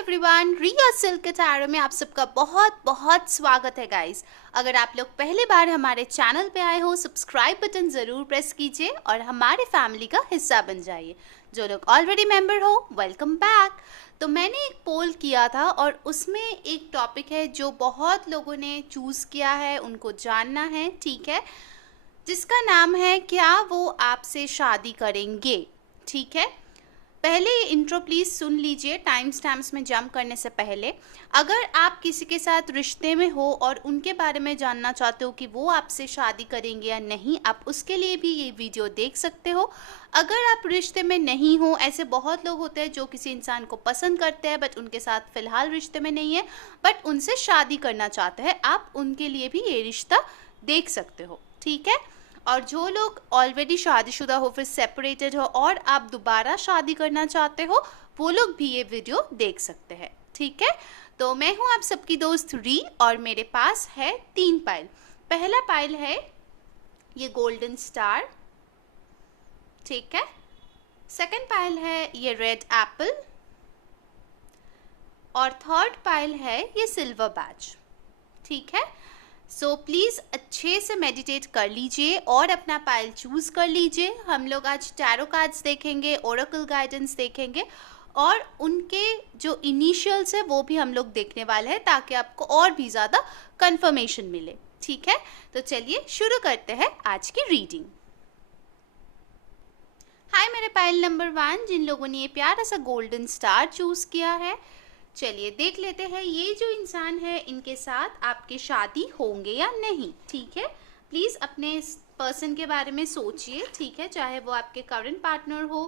Everyone, रिया silk के tarot में आप सबका बहुत बहुत स्वागत है गाइस। अगर आप लोग पहली बार हमारे चैनल पे आए हो, सब्सक्राइब बटन ज़रूर प्रेस कीजिए और हमारे फैमिली का हिस्सा बन जाइए। जो लोग ऑलरेडी मेंबर हो, वेलकम बैक। तो मैंने एक पोल किया था और उसमें एक टॉपिक है जो बहुत लोगों ने चूज़ किया है, उनको जानना है, ठीक है, जिसका नाम है क्या वो आपसे शादी करेंगे। ठीक है, पहले ये इंट्रो प्लीज़ सुन लीजिए टाइम स्टैम्प्स में जंप करने से पहले। अगर आप किसी के साथ रिश्ते में हो और उनके बारे में जानना चाहते हो कि वो आपसे शादी करेंगे या नहीं, आप उसके लिए भी ये वीडियो देख सकते हो। अगर आप रिश्ते में नहीं हो, ऐसे बहुत लोग होते हैं जो किसी इंसान को पसंद करते हैं बट उनके साथ फ़िलहाल रिश्ते में नहीं है, बट उनसे शादी करना चाहते हैं, आप उनके लिए भी ये रिश्ता देख सकते हो। ठीक है, और जो लोग ऑलरेडी शादीशुदा हो, फिर सेपरेटेड हो और आप दोबारा शादी करना चाहते हो, वो लोग भी ये वीडियो देख सकते हैं। ठीक है, तो मैं हूँ आप सबकी दोस्त री और मेरे पास है 3 पाइल। पहला पाइल है ये गोल्डन स्टार, ठीक है। सेकंड पाइल है ये रेड एप्पल और थर्ड पाइल है ये सिल्वर बैज। ठीक है, सो प्लीज़ अच्छे से मेडिटेट कर लीजिए और अपना पाइल चूज़ कर लीजिए। हम लोग आज टैरो कार्ड्स देखेंगे, ओरेकल गाइडेंस देखेंगे और उनके जो इनिशियल्स है वो भी हम लोग देखने वाले हैं ताकि आपको और भी ज़्यादा कंफर्मेशन मिले। ठीक है, तो चलिए शुरू करते हैं आज की रीडिंग। हाय मेरे पाइल नंबर 1, जिन लोगों ने ये प्यारा सा गोल्डन स्टार चूज़ किया है, चलिए देख लेते हैं ये जो इंसान है इनके साथ आपकी शादी होंगे या नहीं। ठीक है, प्लीज़ अपने पर्सन के बारे में सोचिए। ठीक है, चाहे वो आपके करंट पार्टनर हो,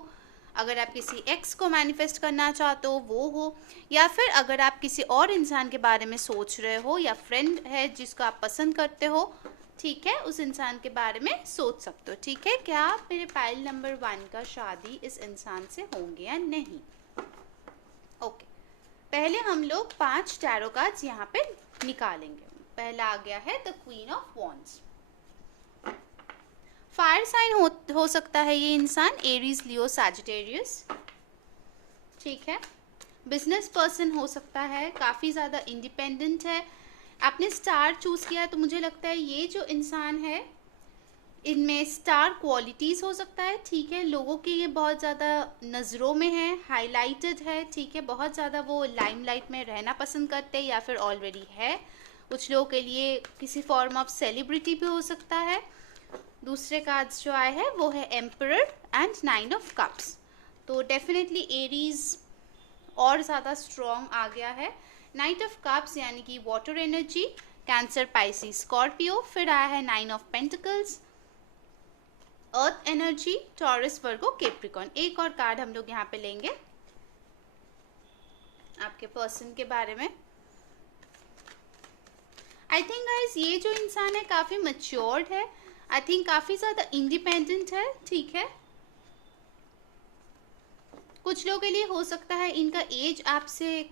अगर आप किसी एक्स को मैनिफेस्ट करना चाहते हो वो हो, या फिर अगर आप किसी और इंसान के बारे में सोच रहे हो या फ्रेंड है जिसको आप पसंद करते हो, ठीक है, उस इंसान के बारे में सोच सकते हो। ठीक है, क्या मेरे पाइल नंबर 1 का शादी इस इंसान से होंगे या नहीं। ओके, पहले हम लोग 5 टैरो कार्ड्स यहाँ पे निकालेंगे। पहला आ गया है the queen of wands. Fire sign हो सकता है ये इंसान, एरीज, लियो, सैजिटेरियस। ठीक है, बिजनेस पर्सन हो सकता है, काफ़ी ज़्यादा इंडिपेंडेंट है। आपने स्टार चूज़ किया तो मुझे लगता है ये जो इंसान है इनमें स्टार क्वालिटीज़ हो सकता है। ठीक है, लोगों की ये बहुत ज़्यादा नज़रों में है, हाईलाइटेड है। ठीक है, बहुत ज़्यादा वो लाइमलाइट में रहना पसंद करते हैं या फिर ऑलरेडी है। कुछ लोगों के लिए किसी फॉर्म ऑफ सेलिब्रिटी भी हो सकता है। दूसरे कार्ड्स जो आए हैं वो है एम्परर एंड 9 ऑफ कप्स। तो डेफिनेटली एरीज और ज़्यादा स्ट्रॉन्ग आ गया है। 9 ऑफ कप्स यानी कि water energy, cancer, Pisces, Scorpio. फिर आया है 9 of pentacles, earth energy, taurus, Virgo, Capricorn. एक और कार्ड हम लोग यहाँ पे लेंगे आपके पर्सन के बारे में। आई थिंक गाइस ये जो इंसान है काफ़ी मैच्योर्ड है, आई थिंक काफ़ी ज़्यादा इंडिपेंडेंट है। ठीक है, कुछ लोगों के लिए हो सकता है इनका एज आपसे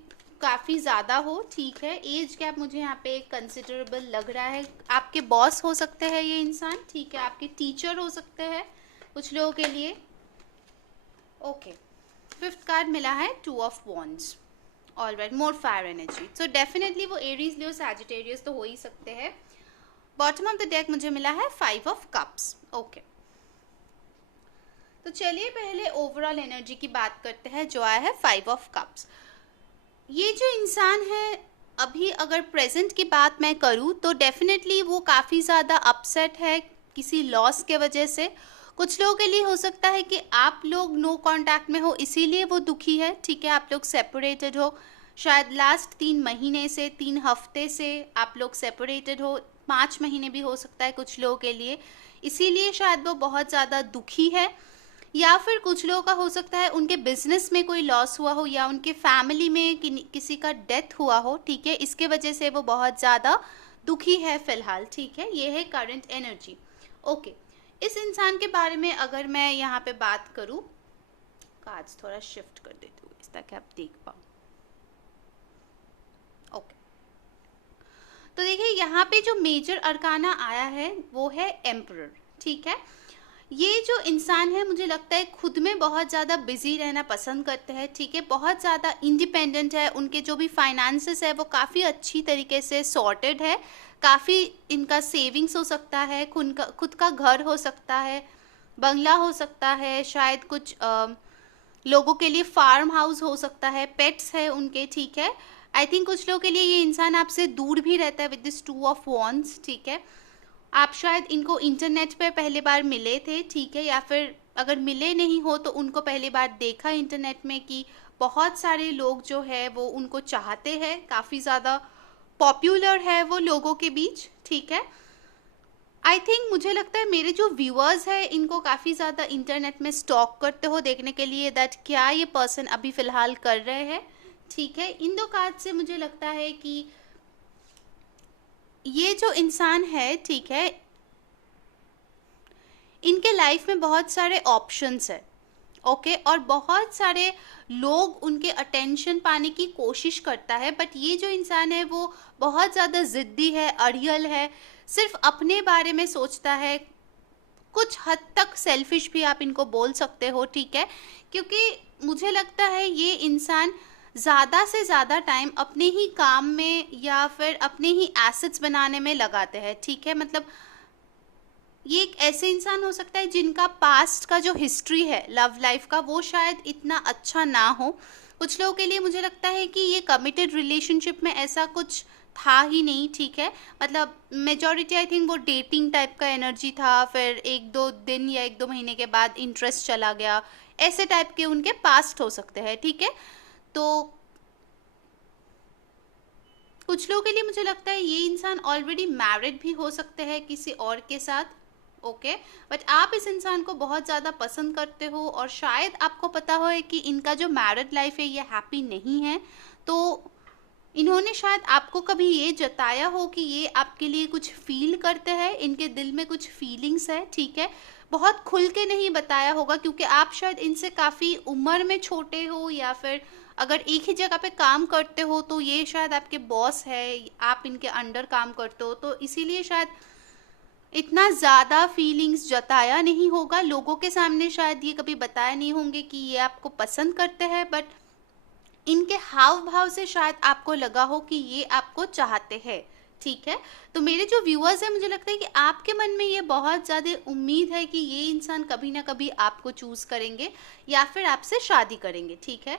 काफ़ी ज़्यादा हो। ठीक है, एज गैप मुझे यहाँ पे कंसिडरेबल लग रहा है। आपके बॉस हो सकते हैं ये इंसान। ठीक है, आपके टीचर हो सकते हैं कुछ लोगों के लिए। ओके, 5th कार्ड मिला है 2 of wands. Alright, more fire energy. So definitely वो एरीज, लियो, सैजिटेरियस तो हो ही सकते हैं। बॉटम ऑफ द डेक मुझे मिला है 5 ऑफ कप्स। ओके, तो चलिए पहले ओवरऑल एनर्जी की बात करते हैं जो आया है 5 ऑफ कप्स। ये जो इंसान है अभी अगर प्रेजेंट की बात मैं करूँ तो डेफिनेटली वो काफ़ी ज़्यादा अपसेट है किसी लॉस के वजह से। कुछ लोगों के लिए हो सकता है कि आप लोग नो कांटेक्ट में हो इसीलिए वो दुखी है। ठीक है, आप लोग सेपरेटेड हो, शायद लास्ट 3 महीने से, 3 हफ्ते से आप लोग सेपरेटेड हो, 5 महीने भी हो सकता है कुछ लोगों के लिए, इसीलिए शायद वो बहुत ज़्यादा दुखी है। या फिर कुछ लोगों का हो सकता है उनके बिजनेस में कोई लॉस हुआ हो या उनके फैमिली में किसी का डेथ हुआ हो। ठीक है, इसके वजह से वो बहुत ज़्यादा दुखी है फिलहाल। ठीक है, ये है करंट एनर्जी। ओके, इस इंसान के बारे में अगर मैं यहाँ पे बात करूँ, कार्ड्स थोड़ा शिफ्ट कर देती हूँ इस ताकि आप देख पाओ। ओके, तो देखिए यहाँ पे जो मेजर अरकाना आया है वो है एम्परर। ठीक है, ये जो इंसान है मुझे लगता है खुद में बहुत ज़्यादा बिजी रहना पसंद करते हैं, ठीक है, बहुत ज़्यादा इंडिपेंडेंट है, उनके जो भी फाइनेंसेस है वो काफ़ी अच्छी तरीके से सॉर्टेड है, काफ़ी इनका सेविंग्स हो सकता है, खुद का घर हो सकता है, बंगला हो सकता है, शायद कुछ लोगों के लिए फार्म हाउस हो सकता है, पेट्स है उनके, ठीक है। आई थिंक कुछ लोगों के लिए ये इंसान आपसे दूर भी रहता है with this two of wands, ठीक है। आप शायद इनको इंटरनेट पे पहली बार मिले थे, ठीक है, या फिर अगर मिले नहीं हो तो उनको पहली बार देखा इंटरनेट में कि बहुत सारे लोग जो है वो उनको चाहते हैं, काफ़ी ज़्यादा पॉपुलर है वो लोगों के बीच, ठीक है। आई थिंक मुझे लगता है मेरे जो व्यूअर्स हैं इनको काफ़ी ज़्यादा इंटरनेट में स्टॉक करते हो देखने के लिए दैट क्या ये पर्सन अभी फ़िलहाल कर रहे हैं, ठीक है। इन दो कार्ड से मुझे लगता है कि ये जो इंसान है, ठीक है, इनके लाइफ में बहुत सारे ऑप्शंस है, ओके, और बहुत सारे लोग उनके अटेंशन पाने की कोशिश करता है, बट ये जो इंसान है वो बहुत ज़्यादा ज़िद्दी है, अड़ियल है, सिर्फ अपने बारे में सोचता है, कुछ हद तक सेल्फिश भी आप इनको बोल सकते हो, ठीक है, क्योंकि मुझे लगता है ये इंसान ज़्यादा से ज़्यादा टाइम अपने ही काम में या फिर अपने ही एसेट्स बनाने में लगाते हैं, ठीक है। मतलब ये एक ऐसे इंसान हो सकता है जिनका पास्ट का जो हिस्ट्री है लव लाइफ का वो शायद इतना अच्छा ना हो। कुछ लोगों के लिए मुझे लगता है कि ये कमिटेड रिलेशनशिप में ऐसा कुछ था ही नहीं, ठीक है। मतलब मेजॉरिटी आई थिंक वो डेटिंग टाइप का एनर्जी था, फिर एक दो दिन या एक दो महीने के बाद इंटरेस्ट चला गया, ऐसे टाइप के उनके पास्ट हो सकते हैं, ठीक है। तो कुछ लोगों के लिए मुझे लगता है ये इंसान ऑलरेडी मैरिड भी हो सकते हैं किसी और के साथ, ओके, बट आप इस इंसान को बहुत ज़्यादा पसंद करते हो और शायद आपको पता हो कि इनका जो मैरिड लाइफ है ये हैप्पी नहीं है, तो इन्होंने शायद आपको कभी ये जताया हो कि ये आपके लिए कुछ फील करते हैं, इनके दिल में कुछ फीलिंग्स है, ठीक है। बहुत खुल के नहीं बताया होगा क्योंकि आप शायद इनसे काफ़ी उम्र में छोटे हो, या फिर अगर एक ही जगह पे काम करते हो तो ये शायद आपके बॉस है, आप इनके अंडर काम करते हो, तो इसीलिए शायद इतना ज़्यादा फीलिंग्स जताया नहीं होगा लोगों के सामने, शायद ये कभी बताया नहीं होंगे कि ये आपको पसंद करते हैं, बट इनके हाव भाव से शायद आपको लगा हो कि ये आपको चाहते हैं, ठीक है। तो मेरे जो व्यूअर्स हैं मुझे लगता है कि आपके मन में ये बहुत ज़्यादा उम्मीद है कि ये इंसान कभी ना कभी आपको चूज़ करेंगे या फिर आपसे शादी करेंगे, ठीक है।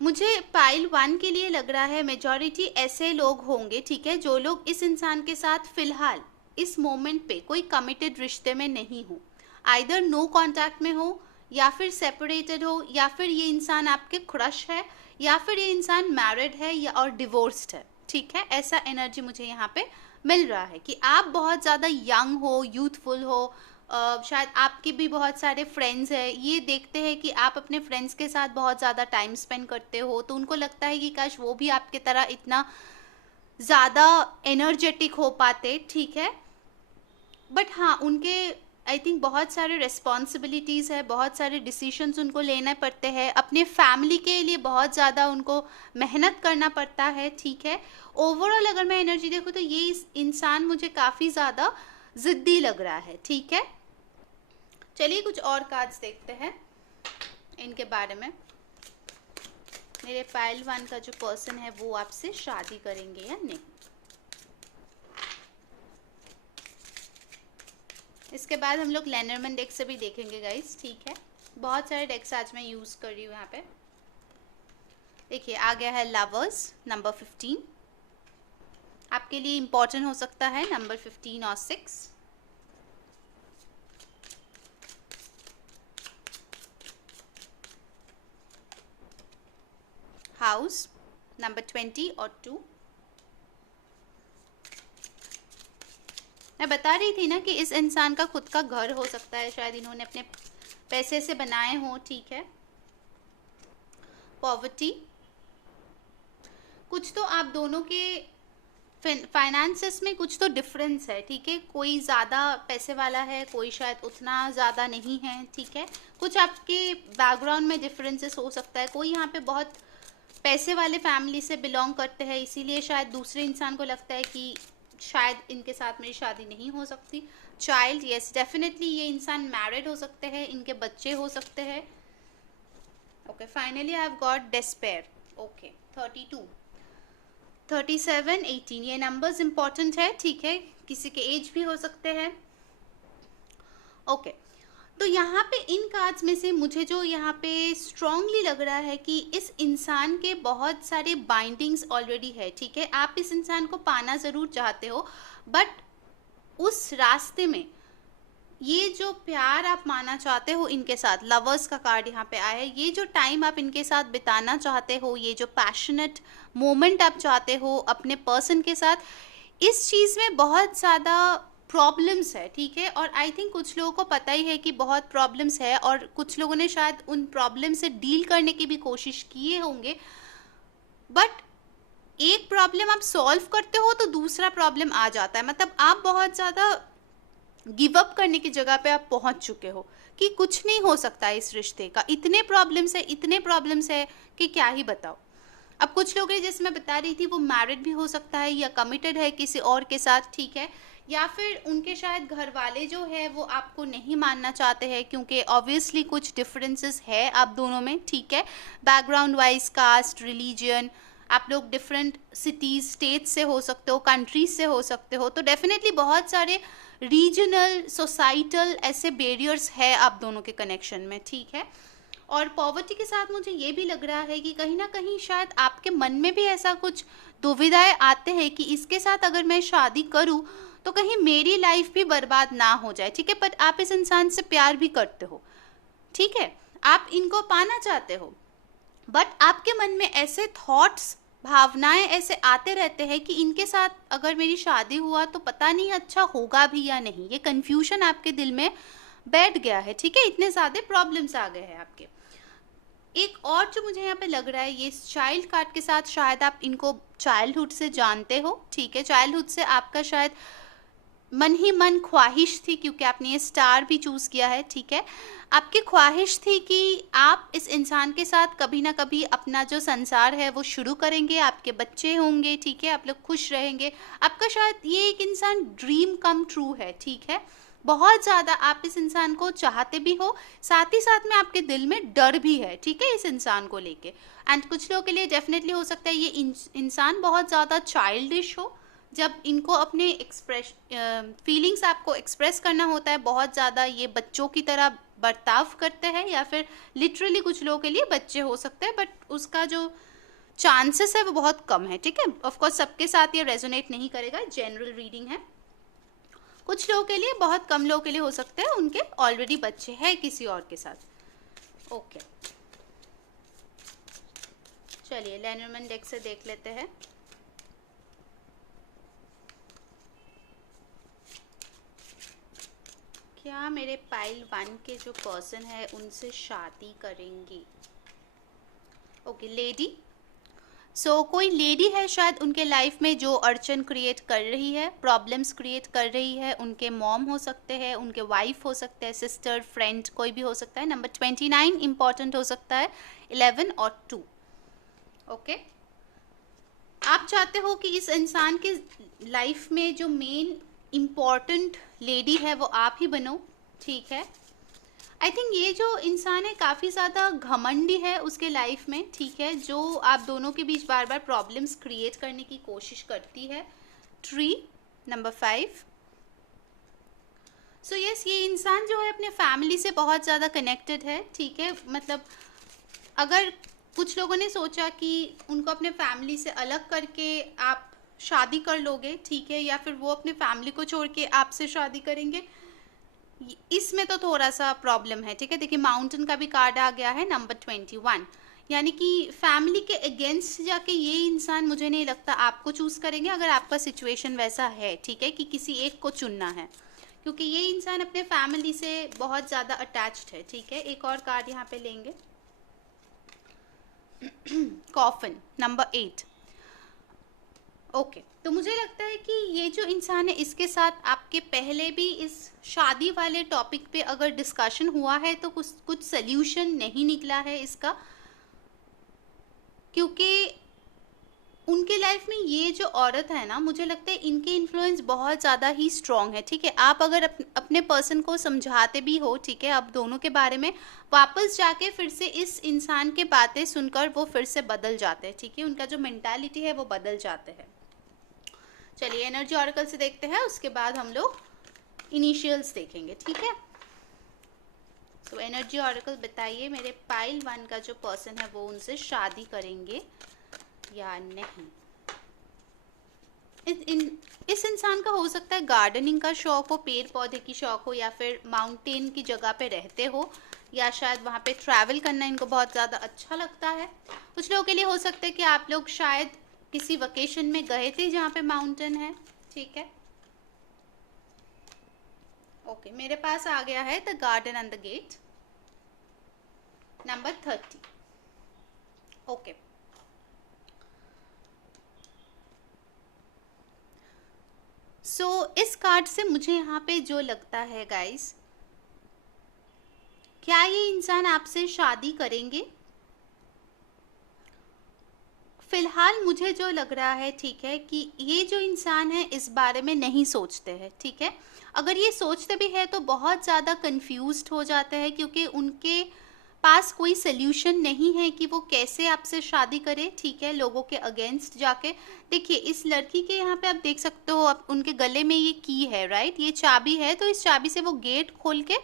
मुझे पाइल 1 के लिए लग रहा है मेजॉरिटी ऐसे लोग होंगे, ठीक है, जो लोग इस इंसान के साथ फिलहाल इस मोमेंट पे कोई कमिटेड रिश्ते में नहीं हो, आइदर नो कांटेक्ट में हो या फिर सेपरेटेड हो, या फिर ये इंसान आपके क्रश है, या फिर ये इंसान मैरिड है या और डिवोर्स्ड है, ठीक है। ऐसा एनर्जी मुझे यहाँ पे मिल रहा है कि आप बहुत ज़्यादा यंग हो, यूथफुल हो, शायद आपके भी बहुत सारे फ्रेंड्स हैं, ये देखते हैं कि आप अपने फ्रेंड्स के साथ बहुत ज़्यादा टाइम स्पेंड करते हो, तो उनको लगता है कि काश वो भी आपके तरह इतना ज़्यादा एनर्जेटिक हो पाते, ठीक है। बट हाँ, उनके आई थिंक बहुत सारे रिस्पॉन्सिबिलिटीज़ है, बहुत सारे डिसीशंस उनको लेने पड़ते हैं, अपने फैमिली के लिए बहुत ज़्यादा उनको मेहनत करना पड़ता है, ठीक है। ओवरऑल अगर मैं एनर्जी देखूँ तो ये इंसान मुझे काफ़ी ज़्यादा ज़िद्दी लग रहा है, ठीक है। चलिए कुछ और कार्ड्स देखते हैं इनके बारे में। मेरे पाइल 1 का जो पर्सन है वो आपसे शादी करेंगे या नहीं। इसके बाद हम लोग लेनरमैन डेक से भी देखेंगे गाइस, ठीक है। बहुत सारे डेक्स आज मैं यूज़ कर रही हूँ यहाँ पे। देखिए आ गया है लवर्स नंबर 15, आपके लिए इम्पोर्टेंट हो सकता है नंबर 15 और 6। हाउस नंबर 20 और 2। मैं बता रही थी ना कि इस इंसान का खुद का घर हो सकता है, शायद इन्होंने अपने पैसे से बनाए हो, ठीक है। पॉवर्टी, कुछ तो आप दोनों के फाइनेंसेस में कुछ तो डिफरेंस है, ठीक है। कोई ज़्यादा पैसे वाला है, कोई शायद उतना ज़्यादा नहीं है, ठीक है। कुछ आपके बैकग्राउंड में डिफरेंसेस हो सकता है, कोई यहाँ पे बहुत पैसे वाले फैमिली से बिलोंग करते हैं, इसीलिए शायद दूसरे इंसान को लगता है कि शायद इनके साथ मेरी शादी नहीं हो सकती। चाइल्ड, यस डेफिनेटली ये इंसान मैरिड हो सकते हैं, इनके बच्चे हो सकते हैं। Okay, finally I have got despair. Okay, 32, 37, 18, ये नंबर्स इंपॉर्टेंट है, ठीक है, किसी के एज भी हो सकते हैं। ओके, तो यहाँ पे इन कार्ड्स में से मुझे जो यहाँ पे स्ट्रांगली लग रहा है कि इस इंसान के बहुत सारे बाइंडिंग्स ऑलरेडी है, ठीक है। आप इस इंसान को पाना ज़रूर चाहते हो, बट उस रास्ते में ये जो प्यार आप माना चाहते हो इनके साथ, लवर्स का कार्ड यहाँ पे आया है, ये जो टाइम आप इनके साथ बिताना चाहते हो, ये जो पैशनेट मोमेंट आप चाहते हो अपने पर्सन के साथ, इस चीज़ में बहुत ज़्यादा प्रॉब्लम्स है, ठीक है। और आई थिंक कुछ लोगों को पता ही है कि बहुत प्रॉब्लम्स है, और कुछ लोगों ने शायद उन प्रॉब्लम से डील करने की भी कोशिश किए होंगे, बट एक प्रॉब्लम आप सॉल्व करते हो तो दूसरा प्रॉब्लम आ जाता है। मतलब आप बहुत ज़्यादा गिव अप करने की जगह पे आप पहुंच चुके हो कि कुछ नहीं हो सकता इस रिश्ते का, इतने प्रॉब्लम्स है कि क्या ही बताओ। अब कुछ लोग हैं, जैसे मैं बता रही थी, वो मैरिड भी हो सकता है या कमिटेड है किसी और के साथ, ठीक है, या फिर उनके शायद घर वाले जो है वो आपको नहीं मानना चाहते हैं, क्योंकि ऑब्वियसली कुछ डिफरेंसेस है आप दोनों में, ठीक है, बैकग्राउंड वाइज, कास्ट, रिलीजन, आप लोग डिफरेंट सिटीज़, स्टेट से हो सकते हो, कंट्रीज से हो सकते हो, तो डेफिनेटली बहुत सारे रीजनल, सोसाइटल ऐसे बैरियर्स है आप दोनों के कनेक्शन में, ठीक है। और पॉवर्टी के साथ मुझे ये भी लग रहा है कि कहीं ना कहीं शायद आपके मन में भी ऐसा कुछ दुविधाएं आते हैं कि इसके साथ अगर मैं शादी करूं तो कहीं मेरी लाइफ भी बर्बाद ना हो जाए, ठीक है। बट आप इस इंसान से प्यार भी करते हो, ठीक है, आप इनको पाना चाहते हो, बट आपके मन में ऐसे थॉट्स, भावनाएं ऐसे आते रहते हैं कि इनके साथ अगर मेरी शादी हुआ तो पता नहीं अच्छा होगा भी या नहीं। ये कंफ्यूजन आपके दिल में बैठ गया है, ठीक है, इतने ज़्यादा प्रॉब्लम्स आ गए हैं आपके। एक और जो मुझे यहाँ पे लग रहा है, ये चाइल्ड कार्ड के साथ शायद आप इनको चाइल्डहुड से जानते हो, ठीक है, चाइल्डहुड से आपका शायद मन ही मन ख्वाहिश थी, क्योंकि आपने ये स्टार भी चूज़ किया है, ठीक है, आपकी ख्वाहिश थी कि आप इस इंसान के साथ कभी ना कभी अपना जो संसार है वो शुरू करेंगे, आपके बच्चे होंगे, ठीक है, आप लोग खुश रहेंगे, आपका शायद ये एक इंसान ड्रीम कम ट्रू है, ठीक है, बहुत ज़्यादा आप इस इंसान को चाहते भी हो, साथ ही साथ में आपके दिल में डर भी है, ठीक है, इस इंसान को लेके। एंड कुछ लोगों के लिए डेफिनेटली हो सकता है ये इंसान बहुत ज़्यादा चाइल्डिश हो, जब इनको अपने फीलिंग्स आपको एक्सप्रेस करना होता है, बहुत ज़्यादा ये बच्चों की तरह बर्ताव करते हैं, या फिर लिटरली कुछ लोगों के लिए बच्चे हो सकते हैं, बट उसका जो चांसेस है वो बहुत कम है, ठीक है। ऑफकोर्स सबके साथ ये रेजोनेट नहीं करेगा, जनरल रीडिंग है, कुछ लोगों के लिए, बहुत कम लोगों के लिए हो सकते हैं उनके ऑलरेडी बच्चे हैं किसी और के साथ। ओके, चलिए लेनरमैन डेक से देख लेते हैं। क्या मेरे पाइल 1 के जो पर्सन है उनसे शादी करेंगी? ओके, लेडी, सो कोई लेडी है शायद उनके लाइफ में जो अड़चन क्रिएट कर रही है, प्रॉब्लम्स क्रिएट कर रही है, उनके मॉम हो सकते हैं, उनके वाइफ हो सकते हैं, सिस्टर, फ्रेंड, कोई भी हो सकता है। नंबर 29 इंपॉर्टेंट हो सकता है, 11 और 2। ओके, आप चाहते हो कि इस इंसान के लाइफ में जो मेन इम्पॉर्टेंट लेडी है वो आप ही बनो, ठीक है। आई थिंक ये जो इंसान है काफ़ी ज़्यादा घमंडी है उसके लाइफ में, ठीक है, जो आप दोनों के बीच बार बार प्रॉब्लम्स क्रिएट करने की कोशिश करती है। Tree, number 5। सो यस, ये इंसान जो है अपने फैमिली से बहुत ज़्यादा कनेक्टेड है, ठीक है। मतलब अगर कुछ लोगों ने सोचा कि उनको अपने फैमिली से अलग करके आप शादी कर लोगे, ठीक है, या फिर वो अपने फैमिली को छोड़ के आपसे शादी करेंगे, इसमें तो थोड़ा सा प्रॉब्लम है, ठीक है। देखिए माउंटेन का भी कार्ड आ गया है, नंबर 21, यानी कि फैमिली के अगेंस्ट जाके ये इंसान मुझे नहीं लगता आपको चूज़ करेंगे, अगर आपका सिचुएशन वैसा है, ठीक है, कि किसी एक को चुनना है, क्योंकि ये इंसान अपने फैमिली से बहुत ज़्यादा अटैच्ड है, ठीक है। एक और कार्ड यहाँ पे लेंगे, कॉफिन, नंबर 8। ओके, तो मुझे लगता है कि ये जो इंसान है इसके साथ आपके पहले भी इस शादी वाले टॉपिक पे अगर डिस्कशन हुआ है तो कुछ सल्यूशन नहीं निकला है इसका, क्योंकि इनके लाइफ में ये जो औरत है ना, मुझे लगता है इनके इन्फ्लुएंस बहुत ज़्यादा ही स्ट्रांग है, ठीक है। आप अगर अपने पर्सन को समझाते भी हो, ठीक है, अब दोनों के बारे में वापस जाके फिर से इस इंसान के बातें सुनकर वो फिर से बदल जाते हैं, ठीक है, उनका जो मेंटालिटी है वो बदल जाते हैं। चलिए एनर्जी ऑरेकल से देखते हैं, उसके बाद हम लोग इनिशियल्स देखेंगे, ठीक है। तो एनर्जी ऑरेकल बताइए, मेरे पाइल 1 का जो पर्सन है वो उनसे शादी करेंगे या नहीं। इस इंसान का हो सकता है गार्डनिंग का शौक हो, पेड़ पौधे की शौक हो, या फिर माउंटेन की जगह पे रहते हो, या शायद वहाँ पे ट्रैवल करना इनको बहुत ज़्यादा अच्छा लगता है। कुछ लोगों के लिए हो सकता है कि आप लोग शायद किसी वेकेशन में गए थे जहाँ पे माउंटेन है, ठीक है। ओके, मेरे पास आ गया है the garden and the gate, number 30। Okay, इस कार्ड से मुझे यहाँ पे जो लगता है गाइस, क्या ये इंसान आपसे शादी करेंगे? फिलहाल मुझे जो लग रहा है, ठीक है, कि ये जो इंसान है इस बारे में नहीं सोचते हैं, ठीक है। अगर ये सोचते भी है तो बहुत ज़्यादा कंफ्यूज्ड हो जाते हैं, क्योंकि उनके पास कोई सल्यूशन नहीं है कि वो कैसे आपसे शादी करे, ठीक है, लोगों के अगेंस्ट जाके। देखिए इस लड़की के यहाँ पे आप देख सकते हो, आप उनके गले में ये की है, राइट, ये चाबी है, तो इस चाबी से वो गेट खोल के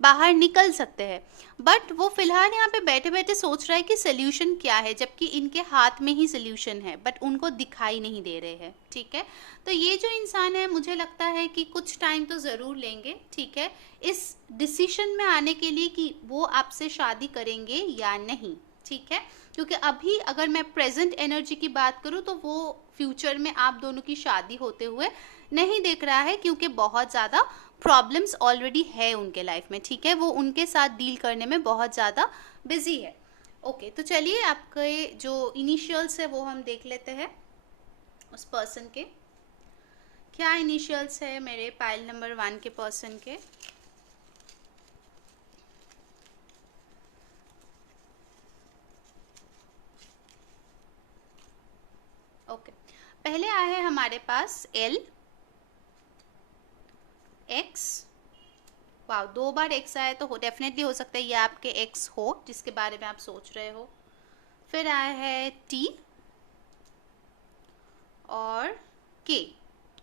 बाहर निकल सकते हैं। बट वो फिलहाल यहाँ पे बैठे बैठे सोच रहा है कि सल्यूशन क्या है, जबकि इनके हाथ में ही सल्यूशन है, बट उनको दिखाई नहीं दे रहे हैं, ठीक है। तो ये जो इंसान है मुझे लगता है कि कुछ टाइम तो ज़रूर लेंगे, ठीक है, इस डिसीशन में आने के लिए कि वो आपसे शादी करेंगे या नहीं, ठीक है। क्योंकि अभी अगर मैं प्रेजेंट एनर्जी की बात करूँ तो वो फ्यूचर में आप दोनों की शादी होते हुए नहीं देख रहा है, क्योंकि बहुत ज़्यादा प्रॉब्लम्स ऑलरेडी है उनके लाइफ में, ठीक है, वो उनके साथ डील करने में बहुत ज़्यादा बिजी है। ओके, तो चलिए आपके जो इनिशियल्स है वो हम देख लेते हैं उस पर्सन के। क्या इनिशियल्स है मेरे पाइल नंबर 1 के पर्सन के? ओके, पहले आया है हमारे पास L, X, वाह 2 बार X आया, तो डेफिनेटली हो सकता है ये आपके X हो जिसके बारे में आप सोच रहे हो। फिर आया है T और K,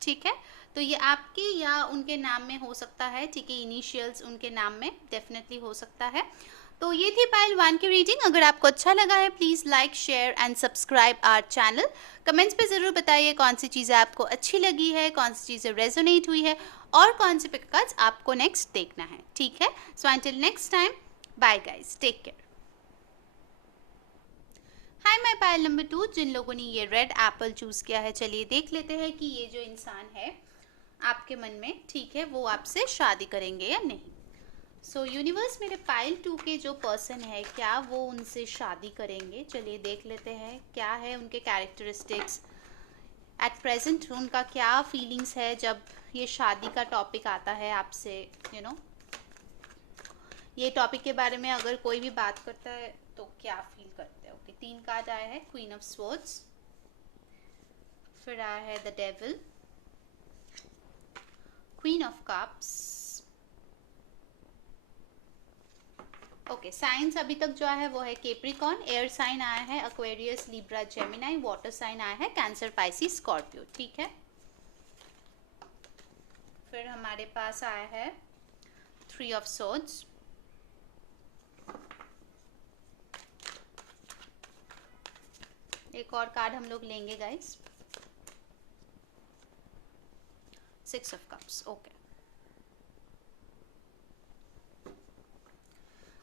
ठीक है, तो ये आपके या उनके नाम में हो सकता है, ठीक है, इनिशियल्स उनके नाम में डेफिनेटली हो सकता है। तो ये थी पाइल 1 की रीडिंग। अगर आपको अच्छा लगा है please like, share and subscribe our channel. Comments पे ज़रूर बताइए कौन सी चीज़ें आपको अच्छी लगी है, कौन सी चीज़ें रेजोनेट हुई है, और कौन से पिक कार्ड्स आपको नेक्स्ट देखना है, ठीक है। So until next time, bye guys, take care. Hi my pile number 2, जिन लोगों ने ये रेड एप्पल चूज़ किया है, चलिए देख लेते हैं कि ये जो इंसान है आपके मन में, ठीक है, वो आपसे शादी करेंगे या नहीं। सो यूनिवर्स, मेरे पाइल 2 के जो पर्सन है क्या वो उनसे शादी करेंगे? चलिए देख लेते हैं क्या है उनके कैरेक्टरिस्टिक्स एट प्रेजेंट, उनका क्या फीलिंग्स है जब ये शादी का टॉपिक आता है आपसे, यू नो, ये टॉपिक के बारे में अगर कोई भी बात करता है तो क्या फील करते हैं। ओके, 3 कार्ड आया है, क्वीन ऑफ स्वॉर्ड्स, फिर आया है the devil, queen of cups. Okay, science अभी तक जो है वो है कैप्रिकॉर्न, एयर साइन आया है Aquarius, Libra, Gemini, water sign आया है कैंसर, पाइसिस, स्कॉर्पियो, ठीक है। फिर हमारे पास आया है 3 ऑफ स्वॉर्ड्स, एक और कार्ड हम लोग लेंगे guys, 6 of cups. Okay,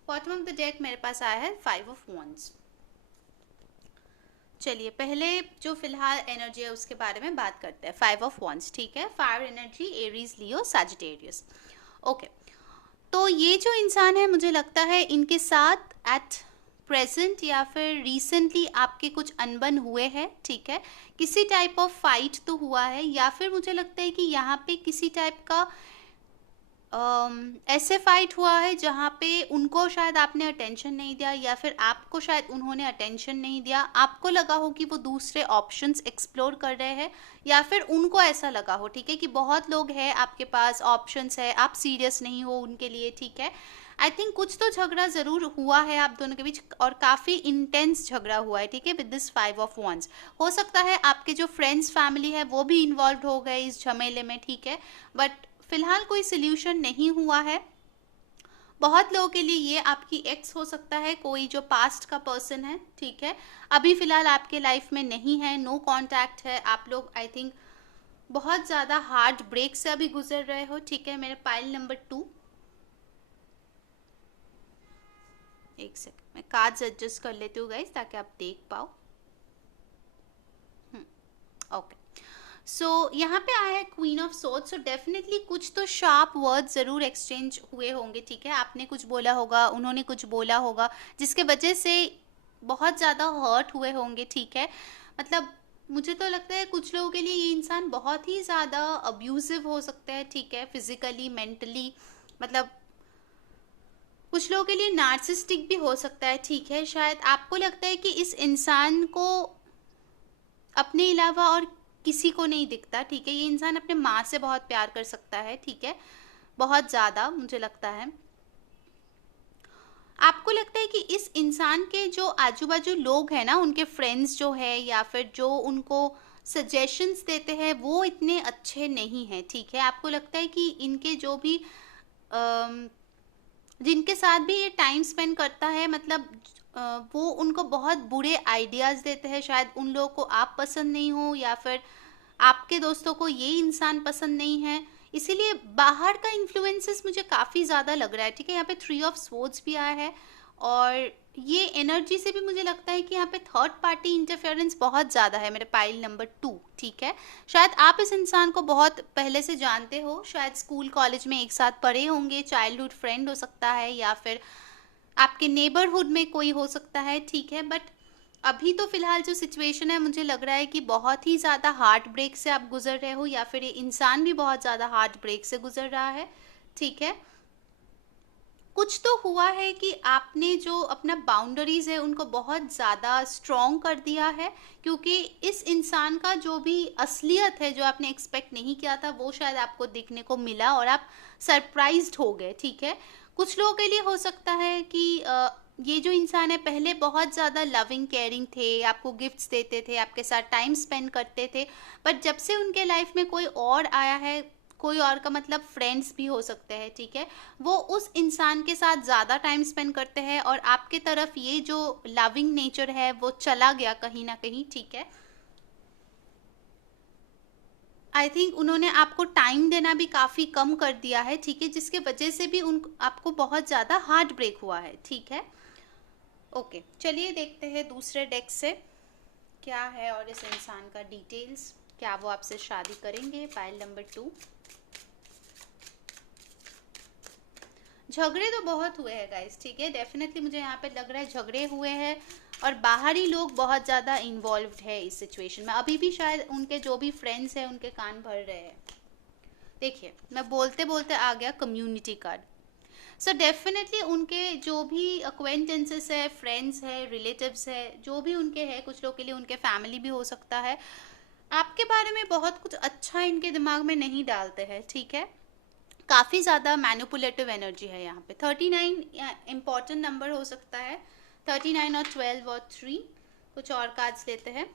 bottom of the deck मेरे पास आया है 5 ऑफ वॉन्ड्स। चलिए पहले जो फिलहाल एनर्जी है उसके बारे में बात करते हैं। 5 ऑफ वॉन्ड्स, ठीक है, फायर एनर्जी, एरीज, लियो, सैजिटेरियस। ओके, तो ये जो इंसान है मुझे लगता है इनके साथ एट प्रेजेंट या फिर रिसेंटली आपके कुछ अनबन हुए हैं, ठीक है, किसी टाइप ऑफ फाइट तो हुआ है, या फिर मुझे लगता है कि यहाँ पे किसी टाइप का ऐसे फाइट हुआ है जहाँ पे उनको शायद आपने अटेंशन नहीं दिया, या फिर आपको शायद उन्होंने अटेंशन नहीं दिया। आपको लगा हो कि वो दूसरे ऑप्शंस एक्सप्लोर कर रहे हैं, या फिर उनको ऐसा लगा हो, ठीक है, कि बहुत लोग हैं आपके पास, ऑप्शंस है, आप सीरियस नहीं हो उनके लिए, ठीक है। आई थिंक कुछ तो झगड़ा ज़रूर हुआ है आप दोनों के बीच, और काफ़ी इंटेंस झगड़ा हुआ है, ठीक है, विद दिस 5 ऑफ wands। हो सकता है आपके जो फ्रेंड्स फैमिली है वो भी इन्वॉल्व हो गए इस झमेले में, ठीक है, बट फिलहाल कोई सोल्यूशन नहीं हुआ है। बहुत लोगों के लिए ये आपकी एक्स हो सकता है, कोई जो पास्ट का पर्सन है, ठीक है, अभी फिलहाल आपके लाइफ में नहीं है, नो कांटेक्ट है। आप लोग आई थिंक बहुत ज़्यादा हार्ट ब्रेक से अभी गुजर रहे हो, ठीक है। मेरे पाइल नंबर 2, एक सेकंड मैं कार्ड्स एडजस्ट कर लेती हूँ गाइस ताकि आप देख पाओ। ओके, सो यहाँ पे आया है queen of swords. So definitely कुछ तो शार्प वर्ड ज़रूर एक्सचेंज हुए होंगे, ठीक है, आपने कुछ बोला होगा, उन्होंने कुछ बोला होगा, जिसके वजह से बहुत ज़्यादा हर्ट हुए होंगे, ठीक है। मतलब मुझे तो लगता है कुछ लोगों के लिए ये इंसान बहुत ही ज़्यादा अब्यूजिव हो सकता है, ठीक है, फिजिकली, मेंटली, मतलब कुछ लोगों के लिए नार्सिस्टिक भी हो सकता है, ठीक है। शायद आपको लगता है कि इस इंसान को अपने अलावा और किसी को नहीं दिखता, ठीक है। ये इंसान अपने माँ से बहुत प्यार कर सकता है, ठीक है, बहुत ज़्यादा मुझे लगता है। आपको लगता है कि इस इंसान के जो आजू बाजू लोग हैं ना, उनके फ्रेंड्स जो है या फिर जो उनको सजेशंस देते हैं वो इतने अच्छे नहीं हैं, ठीक है। आपको लगता है कि इनके जो भी अम, जिनके साथ भी ये टाइम स्पेंड करता है, मतलब वो उनको बहुत बुरे आइडियाज़ देते हैं। शायद उन लोगों को आप पसंद नहीं हो, या फिर आपके दोस्तों को ये इंसान पसंद नहीं है, इसीलिए बाहर का इन्फ्लुएंसेस मुझे काफ़ी ज़्यादा लग रहा है, ठीक है। यहाँ पे 3 ऑफ स्वॉर्ड्स भी आया है, और ये एनर्जी से भी मुझे लगता है कि यहाँ पे थर्ड पार्टी इंटरफेरेंस बहुत ज़्यादा है, मेरे पाइल नंबर 2, ठीक है। शायद आप इस इंसान को बहुत पहले से जानते हो, शायद स्कूल कॉलेज में एक साथ पढ़े होंगे, चाइल्डहुड फ्रेंड हो सकता है, या फिर आपके नेबरहुड में कोई हो सकता है, ठीक है। बट अभी तो फिलहाल जो सिचुएशन है, मुझे लग रहा है कि बहुत ही ज़्यादा हार्ट ब्रेक से आप गुजर रहे हो, या फिर ये इंसान भी बहुत ज़्यादा हार्ट ब्रेक से गुजर रहा है, ठीक है। कुछ तो हुआ है कि आपने जो अपना बाउंड्रीज है उनको बहुत ज़्यादा स्ट्रॉन्ग कर दिया है, क्योंकि इस इंसान का जो भी असलियत है, जो आपने एक्सपेक्ट नहीं किया था, वो शायद आपको देखने को मिला और आप सरप्राइज्ड हो गए, ठीक है। कुछ लोगों के लिए हो सकता है कि ये जो इंसान है पहले बहुत ज़्यादा लविंग केयरिंग थे, आपको गिफ्ट्स देते थे, आपके साथ टाइम स्पेंड करते थे, बट जब से उनके लाइफ में कोई और आया है, कोई और का मतलब फ्रेंड्स भी हो सकते हैं, ठीक है, वो उस इंसान के साथ ज़्यादा टाइम स्पेंड करते हैं, और आपके तरफ ये जो लविंग नेचर है वो चला गया कहीं ना कहीं, ठीक है। आई थिंक उन्होंने आपको टाइम देना भी काफ़ी कम कर दिया है, ठीक है, जिसके वजह से भी उन आपको बहुत ज़्यादा हार्ट ब्रेक हुआ है, ठीक है। ओके, चलिए देखते हैं दूसरे डेक से क्या है, और इस इंसान का डिटेल्स, क्या वो आपसे शादी करेंगे। पाइल नंबर 2, झगड़े तो बहुत हुए हैं गाइस, ठीक है, डेफिनेटली मुझे यहाँ पे लग रहा है झगड़े हुए हैं, और बाहरी लोग बहुत ज़्यादा इन्वॉल्व्ड है इस सिचुएशन में। अभी भी शायद उनके जो भी फ्रेंड्स हैं उनके कान भर रहे हैं। देखिए, मैं बोलते बोलते आ गया कम्युनिटी कार्ड। सो डेफिनेटली उनके जो भी अक्वेंटेंसेस है, फ्रेंड्स है, रिलेटिव्स है, जो भी उनके हैं, कुछ लोग के लिए उनके फैमिली भी हो सकता है, आपके बारे में बहुत कुछ अच्छा इनके दिमाग में नहीं डालते हैं, ठीक है। काफ़ी ज़्यादा मैनिपुलेटिव एनर्जी है यहाँ पे। 39 इम्पॉर्टेंट नंबर हो सकता है, 39 और 12 और 3। कुछ और कार्ड्स लेते हैं।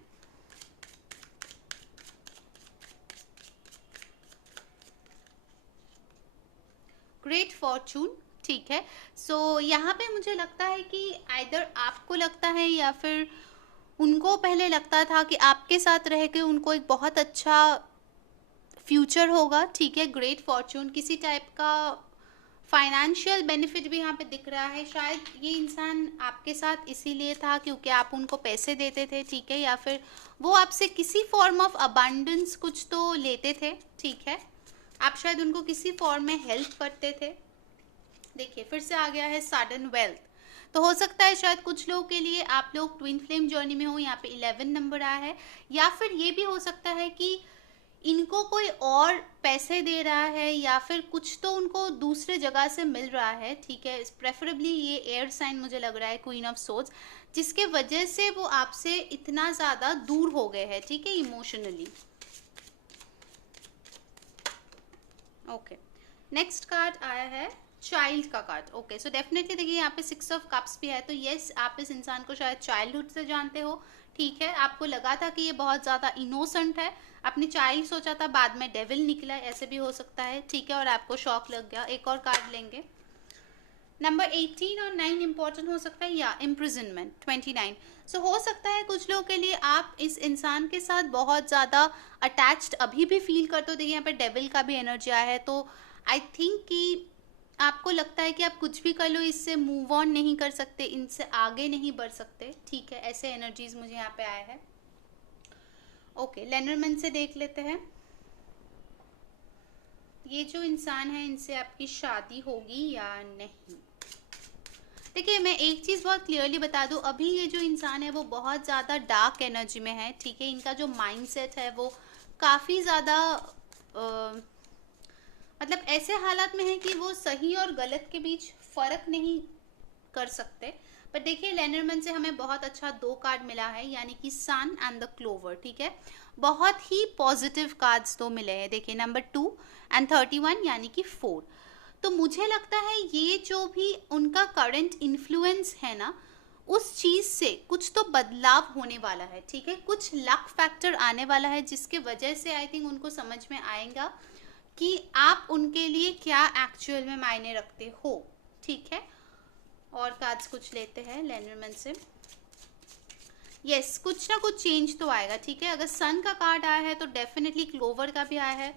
ग्रेट फॉर्चून, ठीक है। सो यहाँ पे मुझे लगता है कि आइदर आपको लगता है या फिर उनको पहले लगता था कि आपके साथ रह के उनको एक बहुत अच्छा फ्यूचर होगा, ठीक है। ग्रेट फॉर्चून, किसी टाइप का फाइनेंशियल बेनिफिट भी यहाँ पे दिख रहा है। शायद ये इंसान आपके साथ इसीलिए था क्योंकि आप उनको पैसे देते थे, ठीक है, या फिर वो आपसे किसी फॉर्म ऑफ अबांडेंस कुछ तो लेते थे, ठीक है। आप शायद उनको किसी फॉर्म में हेल्प करते थे। देखिए, फिर से आ गया है सडन वेल्थ। तो हो सकता है शायद कुछ लोगों के लिए आप लोग ट्विन फ्लेम जर्नी में हो, यहाँ पे 11 नंबर आया है, या फिर ये भी हो सकता है कि इनको कोई और पैसे दे रहा है या फिर कुछ तो उनको दूसरे जगह से मिल रहा है, ठीक है। प्रेफरेबली ये एयर साइन मुझे लग रहा है, क्वीन ऑफ सोर्ड्स, जिसके वजह से वो आपसे इतना ज़्यादा दूर हो गए हैं, ठीक है, इमोशनली। ओके, नेक्स्ट कार्ड आया है चाइल्ड का कार्ड। ओके, सो डेफिनेटली देखिए यहाँ पे 6 ऑफ कप्स भी है, तो यस, आप इस इंसान को शायद चाइल्डहुड से जानते हो, ठीक है। आपको लगा था कि ये बहुत ज़्यादा इनोसेंट है, आपने चाइल्ड सोचा था, बाद में डेविल निकला, ऐसे भी हो सकता है, ठीक है, और आपको शॉक लग गया। एक और कार्ड लेंगे, नंबर 18 और 9 इंपॉर्टेंट हो सकता है, या इम्प्रिजनमेंट 29। सो हो सकता है कुछ लोगों के लिए आप इस इंसान के साथ बहुत ज़्यादा अटैच्ड अभी भी फील करते हो। देखिए यहाँ पे डेविल का भी एनर्जी आया है, तो आई थिंक कि आपको लगता है कि आप कुछ भी कर लो, इससे मूव ऑन नहीं कर सकते, इनसे आगे नहीं बढ़ सकते, ठीक है, ऐसे एनर्जीज मुझे यहाँ पे आए हैं। ओके, लेनरमैन से देख लेते हैं। ये जो इंसान है, इनसे आपकी शादी होगी या नहीं। देखिए मैं एक चीज़ बहुत क्लियरली बता दूं, अभी ये जो इंसान है वो बहुत ज़्यादा डार्क एनर्जी में है, ठीक है। इनका जो माइंडसेट है वो काफ़ी ज़्यादा मतलब ऐसे हालात में है कि वो सही और गलत के बीच फ़र्क नहीं कर सकते। पर देखिए लेनरमैन से हमें बहुत अच्छा 2 कार्ड मिला है, यानी कि सन एंड द क्लोवर, ठीक है। बहुत ही पॉजिटिव कार्ड्स 2 मिले हैं, देखिए नंबर 2 एंड 31 यानी कि 4। तो मुझे लगता है ये जो भी उनका करंट इन्फ्लुएंस है ना, उस चीज़ से कुछ तो बदलाव होने वाला है, ठीक है। कुछ लक फैक्टर आने वाला है जिसके वजह से आई थिंक उनको समझ में आएगा कि आप उनके लिए क्या एक्चुअल में मायने रखते हो, ठीक है। और कार्ड्स कुछ लेते हैं लेनरमैन से। यस, कुछ ना कुछ चेंज तो आएगा, ठीक है। अगर सन का कार्ड आया है तो डेफिनेटली क्लोवर का भी आया है,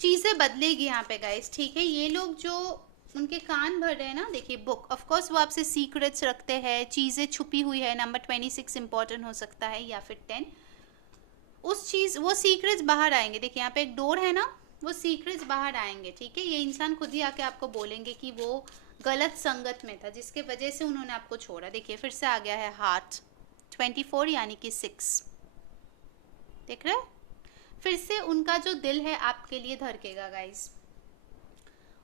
चीज़ें बदलेगी यहाँ पे गाइस, ठीक है। ये लोग जो उनके कान भर रहे हैं ना, देखिए बुक, ऑफ कोर्स वो आपसे सीक्रेट्स रखते हैं, चीज़ें छुपी हुई है, नंबर 26 इंपॉर्टेंट हो सकता है, या फिर 10। उस चीज़, वो सीक्रेट्स बाहर आएंगे, देखिए यहाँ पे एक डोर है ना, वो सीक्रेट्स बाहर आएंगे, ठीक है। ये इंसान खुद ही आके आपको बोलेंगे कि वो गलत संगत में था जिसके वजह से उन्होंने आपको छोड़ा। देखिए फिर से आ गया है हार्ट 24 यानी कि 6, देख रहे हैं, फिर से उनका जो दिल है आपके लिए धड़केगा गाइस।